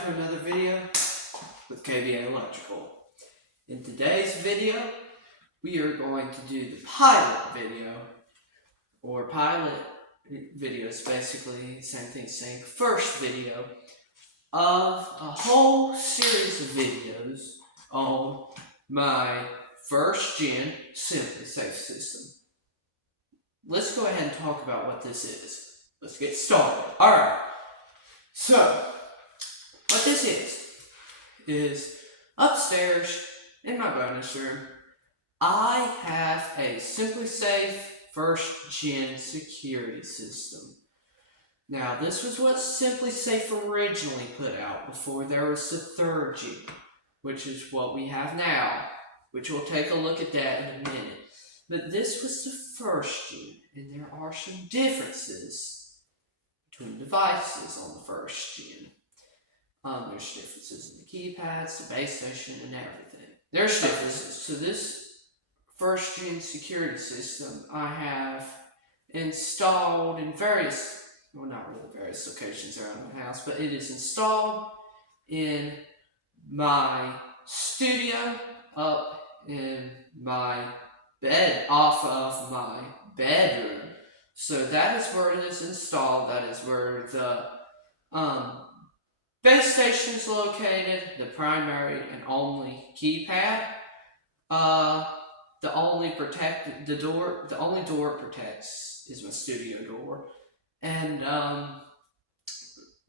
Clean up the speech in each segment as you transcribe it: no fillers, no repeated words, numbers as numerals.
back to another video with KBA Electrical. In today's video, we are going to do the pilot video, or pilot videos, basically same thing saying first video of a whole series of videos on my first gen SimpliSafe system. Let's go ahead and talk about what this is. Let's get started. Alright, so what this is upstairs in my bonus room, I have a SimpliSafe first gen security system. Now, this was what SimpliSafe originally put out before there was the third gen, which is what we have now, which we'll take a look at that in a minute. But this was the first gen, and there are some differences between devices on the first gen. There's differences in the keypads, the base station, and everything. There's differences. So this first gen security system I have installed in various, well, not really various locations around my house, but it is installed in my studio, up in my bed, off of my bedroom. So that is where it is installed. That is where the base station is located, the primary and only keypad. The only door it protects is my studio door. And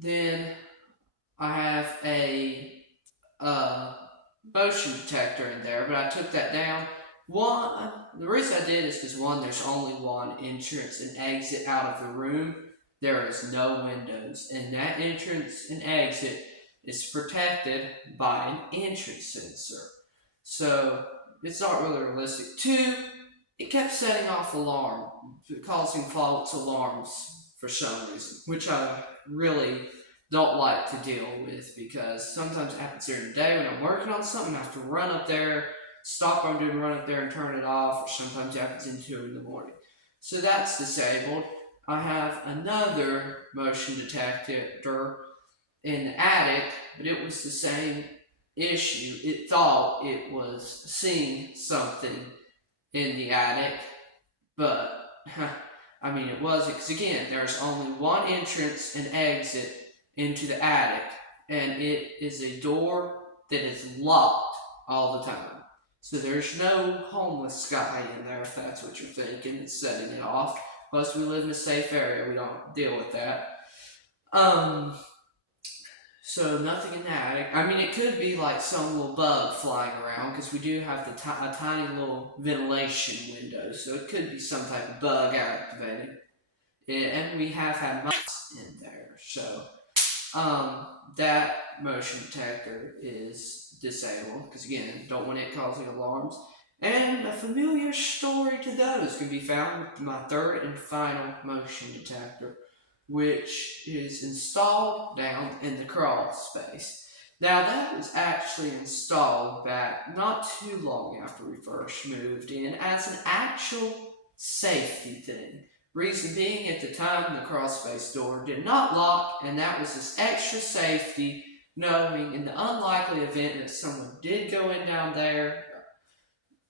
then I have a motion detector in there, but I took that down. The reason I did is because there's only one entrance and exit out of the room. There is no windows, and that entrance and exit is protected by an entrance sensor. So it's not really realistic. Two, it kept setting off alarm, causing false alarms for some reason, which I really don't like to deal with, because sometimes it happens during the day when I'm working on something, I have to run up there, stop what I'm doing, run up there and turn it off, or sometimes it happens in 2 in the morning. So that's disabled. I have another motion detector in the attic, but it was the same issue. It thought it was seeing something in the attic, but I mean, it wasn't, because again, there's only one entrance and exit into the attic, and it is a door that is locked all the time. So there's no homeless guy in there, if that's what you're thinking. It's setting it off. Plus, we live in a safe area. We don't deal with that. So nothing in the attic. I mean, it could be like some little bug flying around, because we do have a tiny little ventilation window. So it could be some type of bug activating it. And we have had mice in there. So that motion detector is disabled, because again, don't want it causing alarms. And a familiar story to those can be found with my third and final motion detector, which is installed down in the crawl space. Now, that was actually installed back not too long after we first moved in as an actual safety thing. Reason being, at the time, the crawl space door did not lock, and that was this extra safety, knowing in the unlikely event that someone did go in down there.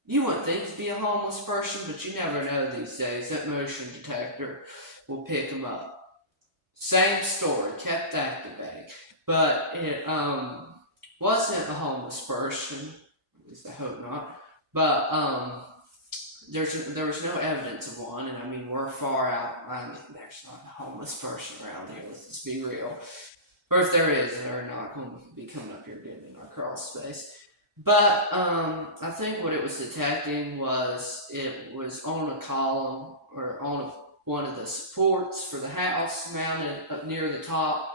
You wouldn't think to be a homeless person, but you never know these days. That motion detector will pick them up. Same story, kept activating. But it wasn't a homeless person, at least I hope not. But there was no evidence of one, and I mean, we're far out. I mean, there's not a homeless person around here, let's just be real. Or if there is, they're not going to be coming up here getting in our crawl space. But I think what it was detecting was it was on a column, or on one of the supports for the house, mounted up near the top,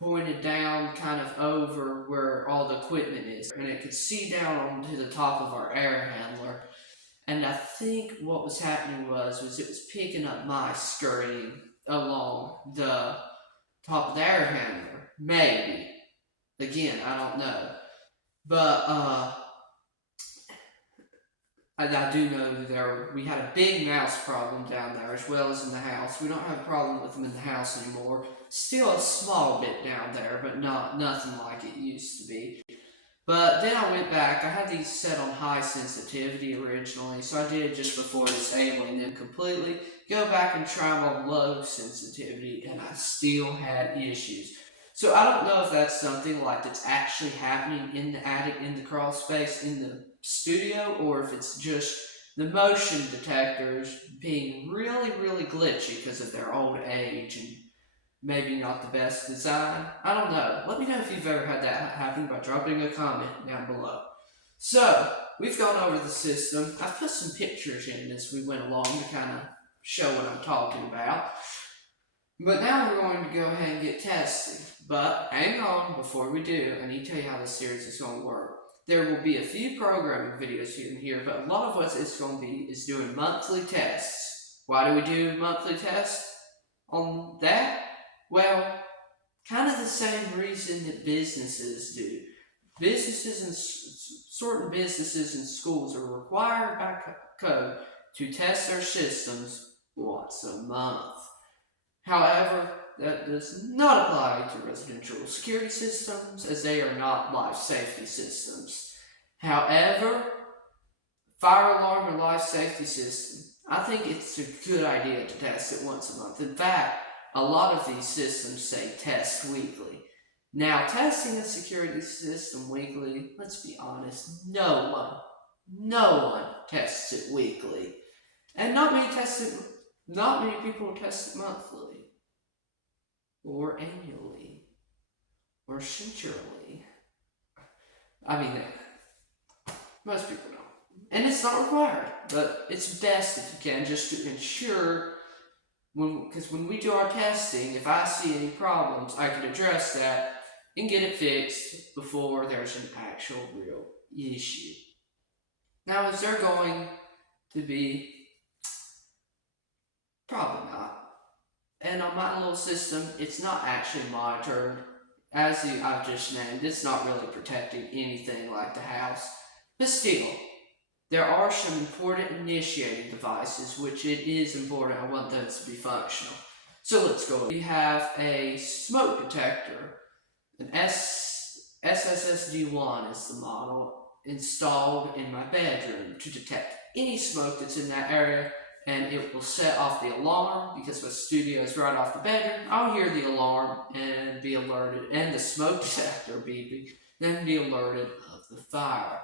pointed down kind of over where all the equipment is. And it could see down onto the top of our air handler. And I think what was happening was it was picking up my scurrying along the top of the air handler. Maybe. Again, I don't know. But I do know that we had a big mouse problem down there as well as in the house. We don't have a problem with them in the house anymore. Still a small bit down there, but nothing like it used to be. But then I went back. I had these set on high sensitivity originally, so I did just before disabling them completely. Go back and try them on low sensitivity, and I still had issues. So I don't know if that's something like that's actually happening in the attic, in the crawl space, in the studio, or if it's just the motion detectors being really, really glitchy because of their old age and maybe not the best design. I don't know. Let me know if you've ever had that happen by dropping a comment down below. So, we've gone over the system. I've put some pictures in as we went along to kind of show what I'm talking about. But now we're going to go ahead and get tested. But hang on, before we do, I need to tell you how this series is going to work. There will be a few programming videos here and here, but a lot of what it's going to be is doing monthly tests. Why do we do monthly tests on that? Well, kind of the same reason that businesses do. Businesses and certain businesses and schools are required by code to test their systems once a month. However, that does not apply to residential security systems as they are not life safety systems. However, fire alarm or life safety system, I think it's a good idea to test it once a month. In fact, a lot of these systems say test weekly. Now, testing a security system weekly, let's be honest, no one tests it weekly. And not many people test it monthly, or annually, or centrally. I mean, most people don't. And it's not required, but it's best if you can, just to ensure. Because when we do our testing, if I see any problems, I can address that and get it fixed before there's an actual real issue. Now, is there going to be? Probably not. And on my little system, it's not actually monitored. As I've just named, it's not really protecting anything like the house. But still, there are some important initiating devices, which it is important. I want those to be functional. So let's go. We have a smoke detector, an SSSD1 is the model, installed in my bedroom to detect any smoke that's in that area, and it will set off the alarm because my studio is right off the bedroom. I'll hear the alarm and be alerted, and the smoke detector beeping, then be alerted of the fire.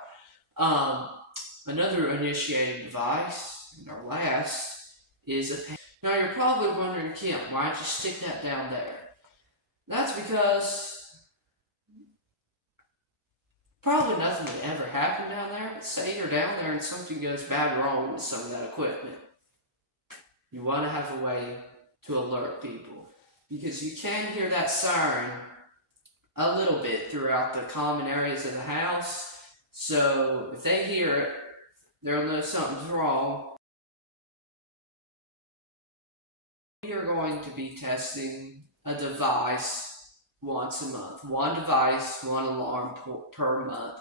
Another initiating device, and our last, is a pan. Now you're probably wondering, Kim, why don't you stick that down there? That's because probably nothing would ever happen down there, but say you're down there and something goes bad wrong with some of that equipment. You want to have a way to alert people, because you can hear that siren a little bit throughout the common areas of the house. So if they hear it, they'll know something's wrong. We are going to be testing a device once a month. One device, one alarm per month.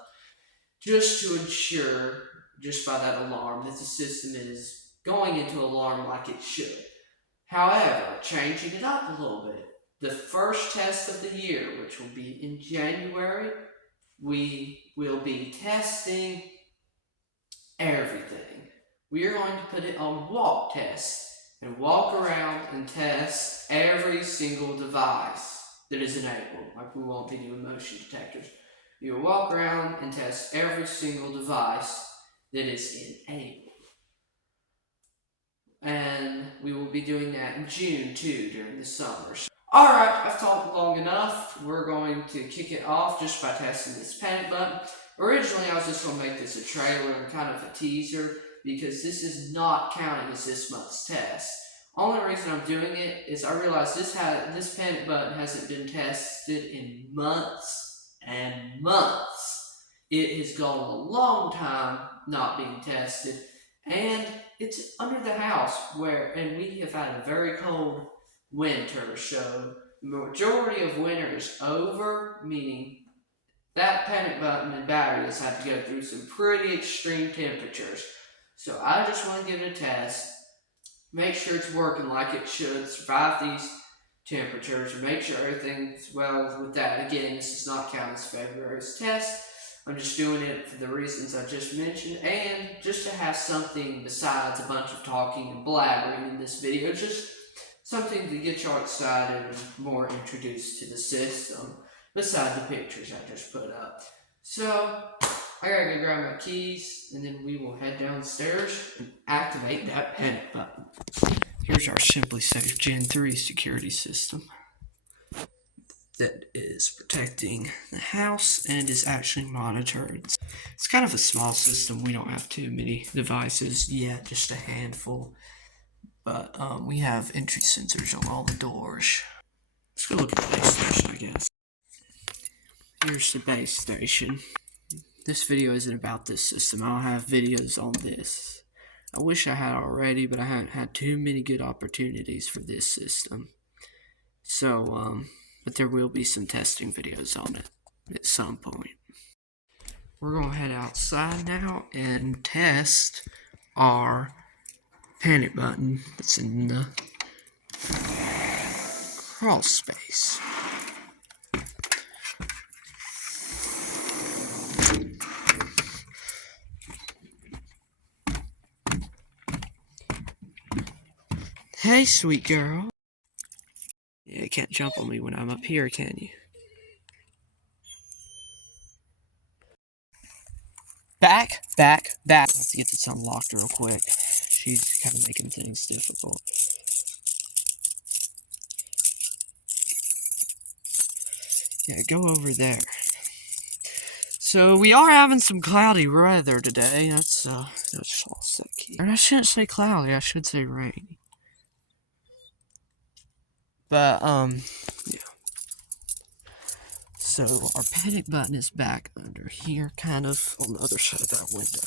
Just to ensure, just by that alarm, that the system is going into alarm like it should. However, changing it up a little bit. The first test of the year, which will be in January, we will be testing everything. We are going to put it on walk test and walk around and test every single device that is enabled. Like we won't be doing motion detectors. You will walk around and test every single device that is enabled. And we will be doing that in June too, during the summer. Alright, I've talked long enough. We're going to kick it off just by testing this panic button. Originally, I was just going to make this a trailer and kind of a teaser, because this is not counting as this month's test. Only reason I'm doing it is I realized this panic button hasn't been tested in months and months. It has gone a long time not being tested, and it's under the house and we have had a very cold winter, so the majority of winter is over, meaning that panic button and battery has had to go through some pretty extreme temperatures. So I just want to give it a test, make sure it's working like it should, survive these temperatures, and make sure everything's well with that. Again, this does not count as February's test. I'm just doing it for the reasons I just mentioned, and just to have something besides a bunch of talking and blabbering in this video, just something to get y'all excited and more introduced to the system, beside the pictures I just put up. So, I gotta go grab my keys, and then we will head downstairs and activate that panic button. Here's our SimpliSafe Gen 3 security system that is protecting the house and is actually monitored. It's kind of a small system. We don't have too many devices yet, just a handful. But we have entry sensors on all the doors. Let's go look at the base station, I guess. Here's the base station. This video isn't about this system. I'll have videos on this. I wish I had already, but I haven't had too many good opportunities for this system. So, but there will be some testing videos on it at some point. We're going to head outside now and test our panic button that's in the crawl space. Hey, sweet girl. Yeah, you can't jump on me when I'm up here, can you? Back. Let's get this unlocked real quick. She's kind of making things difficult. Yeah, go over there. So we are having some cloudy weather today. That's all set key. Or I shouldn't say cloudy, I should say rainy. But yeah. So our panic button is back under here, kind of on the other side of that window.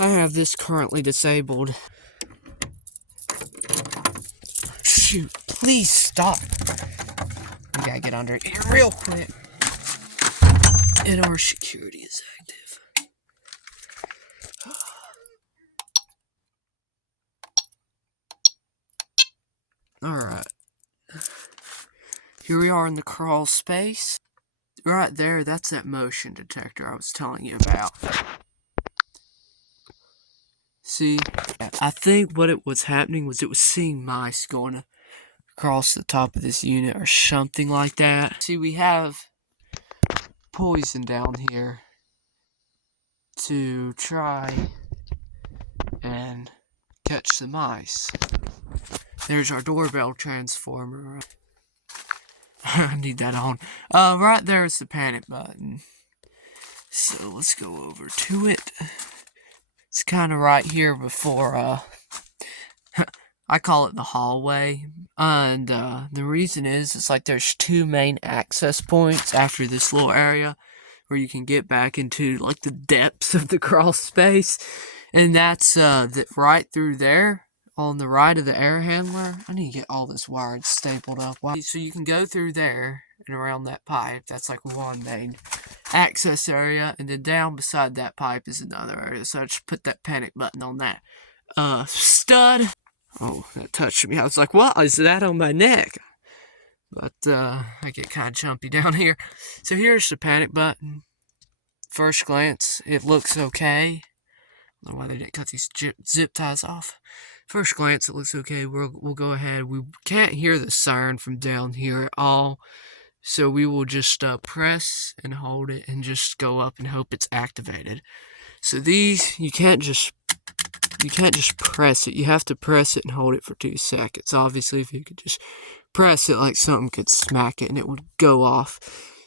I have this currently disabled. Shoot, please stop. We gotta get under here real quick. And our security is active. Alright. Here we are in the crawl space. Right there, that's that motion detector I was telling you about. See, I think what it was happening was it was seeing mice going across the top of this unit or something like that. See, we have poison down here to try and catch the mice. There's our doorbell transformer. I need that on. Right there is the panic button. So let's go over to it. It's kind of right here before, I call it the hallway. And the reason is, it's like there's two main access points after this little area where you can get back into like the depths of the crawl space. And that's right through there on the right of the air handler. I need to get all this wired stapled up. So you can go through there and around that pipe. That's like one main access area, and then down beside that pipe is another area. So I just put that panic button on that stud. Oh, that touched me. I was like, what is that on my neck? But I get kind of jumpy down here. So here's the panic button. First glance, it looks okay. I don't know why they didn't cut these zip ties off. First glance, it looks okay. We'll go ahead. We can't hear the siren from down here at all. So we will just press and hold it and just go up and hope it's activated. So these, you can't just press it. You have to press it and hold it for 2 seconds. Obviously, if you could just press it, like something could smack it and it would go off.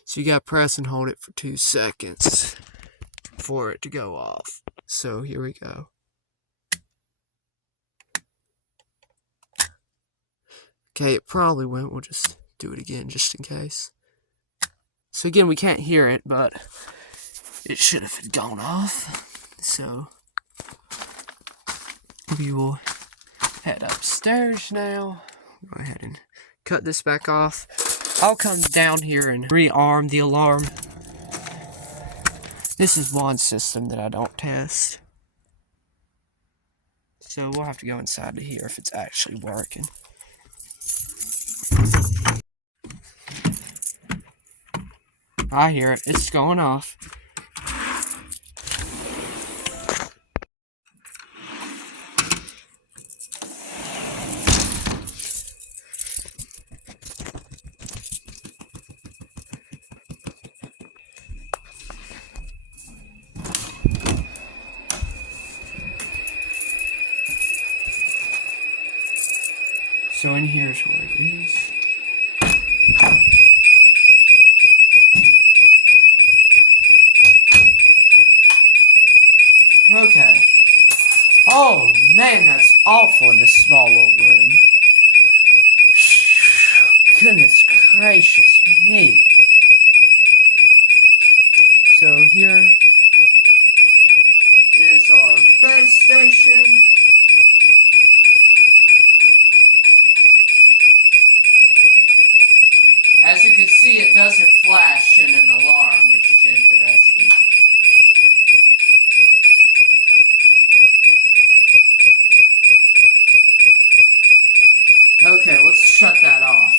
So you gotta press and hold it for 2 seconds for it to go off. So here we go. Okay, it probably went. We'll just do it again just in case. So again, we can't hear it, but it should have gone off. So we will head upstairs now. Go ahead and cut this back off. I'll come down here and rearm the alarm. This is one system that I don't test. So we'll have to go inside to hear if it's actually working. I hear it. It's going off. So in here's where it is. Okay. Oh man, that's awful in this small little room. Goodness gracious me. So here is our base station. As you can see, it doesn't flash in an alarm, which is interesting. Okay, let's shut that off.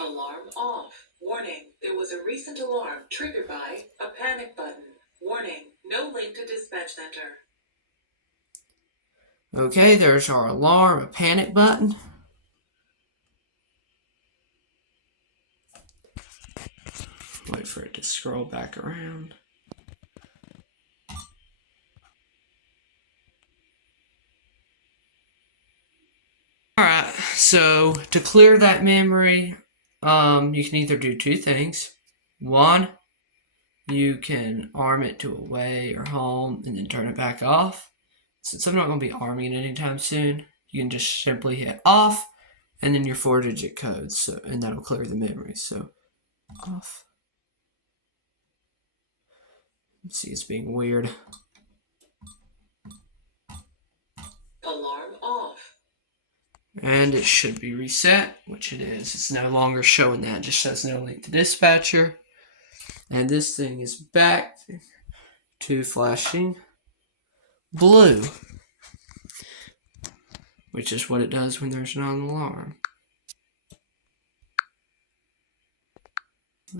Alarm off. Warning, there was a recent alarm triggered by a panic button. Warning, no link to dispatch center. Okay, there's our alarm, a panic button. Wait for it to scroll back around. Alright, so to clear that memory, you can either do two things. One, you can arm it to away or home and then turn it back off. Since I'm not going to be arming it anytime soon, you can just simply hit off and then your 4-digit code, and that'll clear the memory. So off. Let's see, it's being weird. Alarm off. And it should be reset, which it is. It's no longer showing that. It just says no link to dispatcher. And this thing is back to flashing blue, which is what it does when there's not an alarm.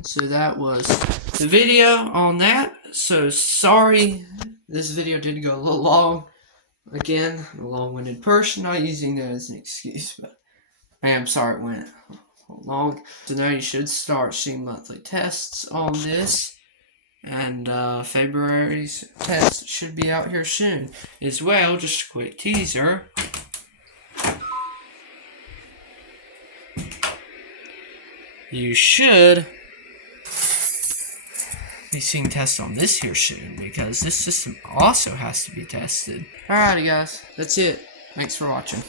So that was the video on that. So sorry, this video did go a little long. Again, I'm a long-winded person, not using that as an excuse, but I am sorry it went long. So now you should start seeing monthly tests on this, and February's test should be out here soon as well. Just a quick teaser. You should be seeing tests on this here soon, because this system also has to be tested. Alrighty guys, that's it. Thanks for watching.